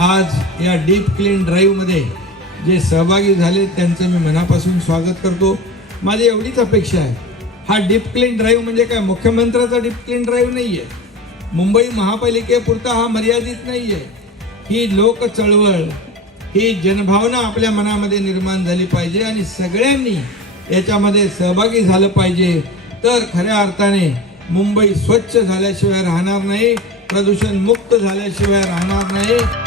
आज या deep clean ड्राईव्हमध्ये जे सहभागी झाले त्यांचं मी मनापासून स्वागत करतो. माझी एवढीच अपेक्षा आहे. हा डीप क्लीन ड्राईव्ह म्हणजे काय? मुख्यमंत्र्याचा डीप क्लीन ड्राईव्ह नाही आहे मुंबई महापालिकेपुरता हा मर्यादित नाही आहे ही लोक चळवळ ही जनभावना आपल्या मनामध्ये निर्माण झाली पाहिजे आणि सगळ्यांनी याच्यामध्ये सहभागी झालं पाहिजे. तर खऱ्या अर्थाने मुंबई स्वच्छ झाल्याशिवाय राहणार नाही प्रदूषण मुक्त झाल्याशिवाय राहणार नाही.